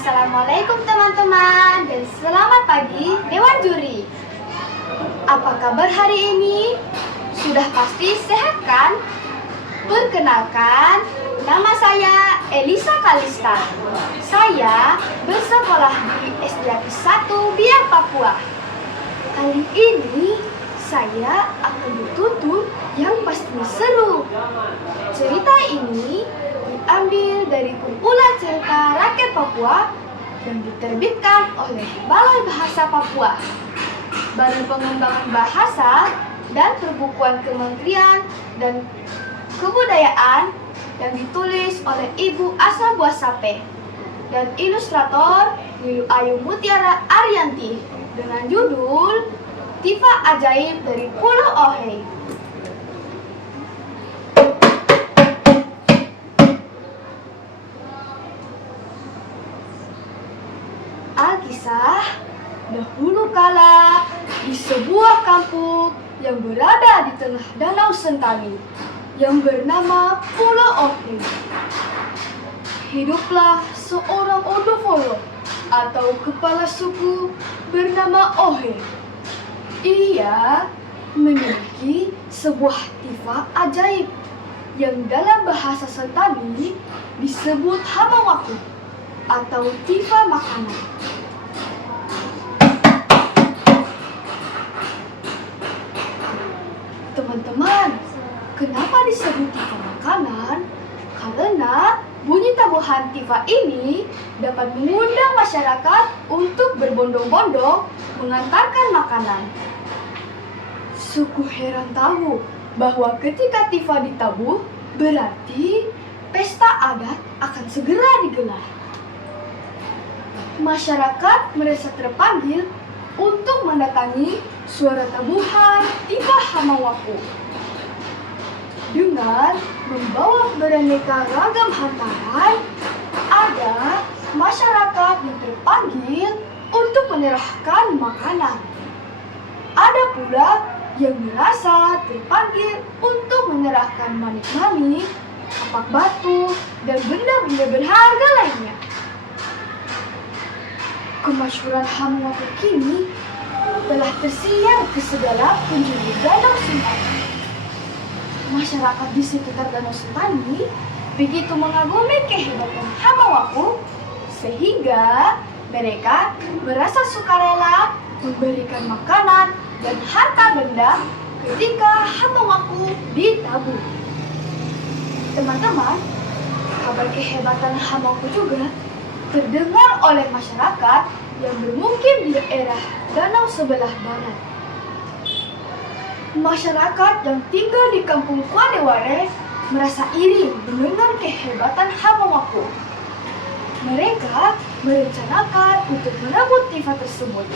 Assalamualaikum teman-teman dan selamat pagi Dewan Juri. Apa kabar hari ini? Sudah pasti sehat kan? Perkenalkan, nama saya Elisa Kalista. Saya bersekolah di SDAP 1 Biak Papua. Kali ini saya akan bertutur yang pastinya seru. Cerita ini diambil dari kumpulan cerita rakyat Papua yang diterbitkan oleh Balai Bahasa Papua, Badan Pengembangan Bahasa dan Perbukuan Kementerian dan Kebudayaan, yang ditulis oleh Ibu Asa Buasape dan ilustrator Nilu Ayu Mutiara Arianti dengan judul Tifa Ajaib dari Pulau Ohei. Alkisah, dahulu kala di sebuah kampung yang berada di tengah Danau Sentani yang bernama Pulau Ohei, hiduplah seorang Odofolo atau kepala suku bernama Ohei. Ia memiliki sebuah tifa ajaib yang dalam bahasa Sentani disebut hamawaku atau tifa makanan. Teman-teman, kenapa disebut tifa makanan? Karena bunyi tabuhan tifa ini dapat mengundang masyarakat untuk berbondong-bondong mengantarkan makanan. Suku heran tahu bahwa ketika tifa ditabuh, berarti pesta adat akan segera digelar. Masyarakat merasa terpanggil untuk mendatangi suara tabuhan tifa hamawaku. Dengan membawa beraneka ragam hantaran, ada masyarakat yang terpanggil untuk menyerahkan makanan. Ada pula yang merasa terpanggil untuk menyerahkan manik-manik, kapak batu, dan benda-benda berharga lainnya. Kemasyhuran hamawaku kini telah tersiar ke segala penjuru Danau Sentani. Masyarakat di sekitar Danau Sentani begitu mengagumi kehebatan hamawaku sehingga mereka merasa sukarela memberikan makanan dan harta benda ketika hamawaku ditabuh. Teman-teman, kabar kehebatan hamawaku juga terdengar oleh masyarakat yang bermukim di daerah danau sebelah barat. Masyarakat yang tinggal di kampung Kuadeware merasa iri mendengar kehebatan hamawaku. Mereka merencanakan untuk merebut tifa tersebut.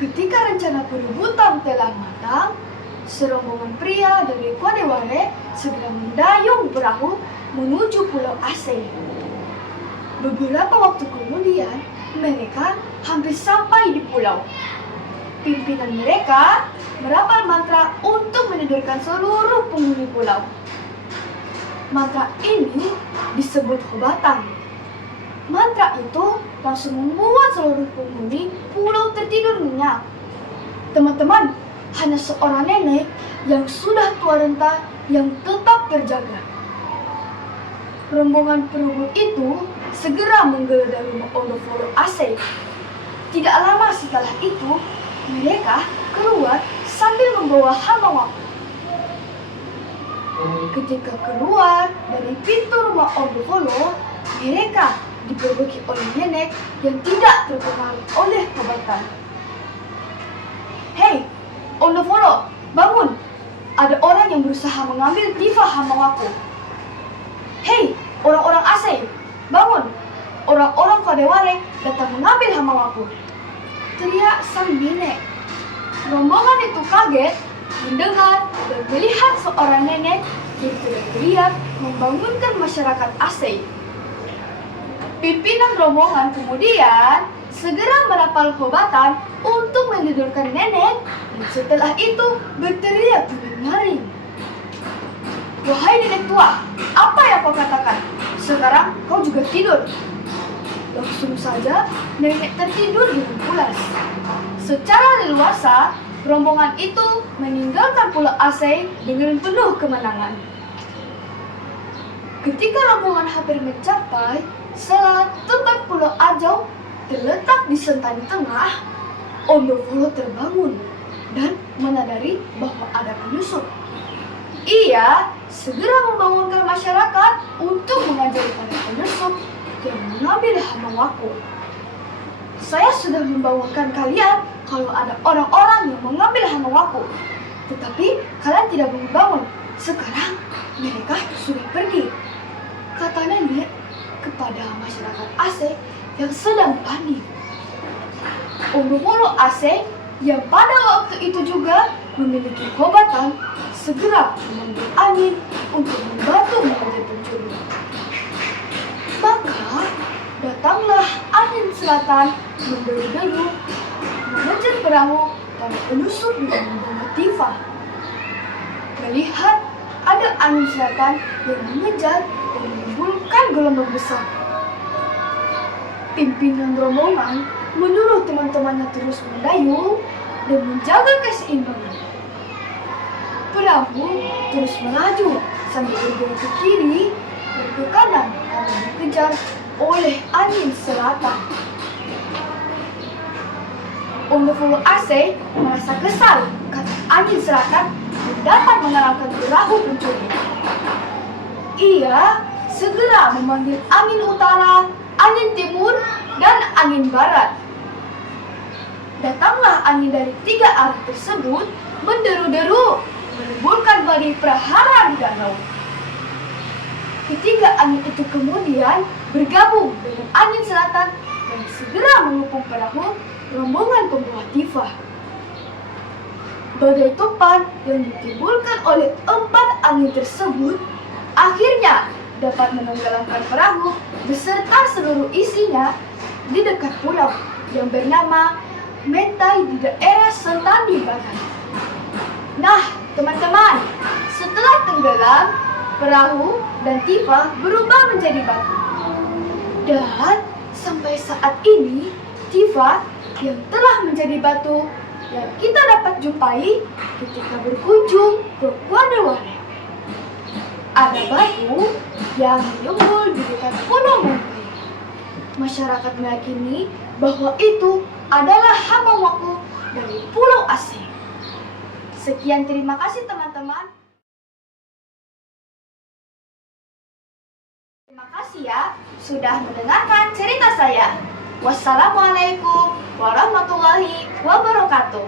Ketika rencana perebutan telah matang, serombongan pria dari Kuadeware segera mendayung perahu menuju Pulau Aceh. Beberapa waktu kemudian, mereka hampir sampai di pulau. Pimpinan mereka merapal mantra untuk menidurkan seluruh penghuni pulau. Mantra ini disebut hobatan. Mantra itu langsung membuat seluruh penghuni pulau tertidur nyenyak. Teman-teman, hanya seorang nenek yang sudah tua renta yang tetap terjaga. Rombongan perebut itu segera menggeledah rumah Odofolo Aceh. Tidak lama setelah itu, mereka keluar sambil membawa hamawaku. Ketika keluar dari pintu rumah Odofolo, mereka digerogoki oleh nenek yang tidak terpengaruh oleh hobatan. "Hei, Odofolo, bangun! Ada orang yang berusaha mengambil tifa hamawaku. Hei, orang-orang Aceh, bangun! Orang-orang Kuadeware datang mengambil hamawaku," teriak sang nenek. Rombongan itu kaget mendengar dan melihat seorang nenek yang teriak membangunkan masyarakat Aceh. Pimpinan rombongan kemudian segera merapal hobatan untuk menidurkan nenek dan setelah itu berteriak dengan nyaring, "Wahai nenek tua, apa yang kau katakan, sekarang kau juga tidur. Langsung saja nenek tertidur dengan pulas. Secara leluasa, rombongan itu meninggalkan Pulau Aceh dengan penuh kemenangan. Ketika rombongan hampir mencapai salah tempat Pulau Ajau terletak di Sentani Tengah, Ondofolo terbangun dan menyadari bahwa ada penyusup. Ia segera membangunkan masyarakat untuk mengajari para penyusup yang mengambil Hamawaku. Saya sudah membangunkan kalian kalau ada orang-orang yang mengambil Hamawaku, tetapi kalian tidak bangun. Sekarang mereka sudah pergi, kata nenek kepada masyarakat Aceh yang sedang panik. Ondofolo Aceh yang pada waktu itu juga memiliki kobatan segera memanggil angin untuk membantu mengejar pencuri. Maka datanglah angin selatan menderu-deru mengejar perahu para penyusup dengan membawa Tifa. Melihat ada angin selatan yang mengejar dan menimbulkan gelombang besar, pimpinan rombongan menyuruh teman-temannya terus mendayung dan menjaga keseimbangan. Perahu terus melaju sambil berbelok ke kiri dan ke kanan karena dikejar oleh angin selatan. Ondofolo Aceh merasa kesal karena angin selatan yang dapat mengarahkan perahu pencuri. Ia segera memanggil angin utara, angin timur, dan angin barat. Datanglah angin dari tiga arah tersebut menderu-deru, menimbulkan badai prahara di danau. Ketiga angin itu kemudian bergabung dengan angin selatan dan segera mengepung perahu rombongan pembawa Tifa. Badai topan yang ditimbulkan oleh empat angin tersebut akhirnya dapat menenggelamkan perahu beserta seluruh isinya di dekat pulau yang bernama Mentai di daerah Sentani Barat. Nah, teman-teman, setelah tenggelam, perahu dan Tifa berubah menjadi batu. Dan sampai saat ini, Tifa yang telah menjadi batu yang kita dapat jumpai ketika berkunjung ke Kuadaware. Ada batu yang menyembul di dekat Pulau Mentai. Masyarakat meyakini bahwa itu adalah Hamawaku dari Pulau Aceh. Sekian, terima kasih teman-teman. Terima kasih ya sudah mendengarkan cerita saya. Wassalamualaikum warahmatullahi wabarakatuh.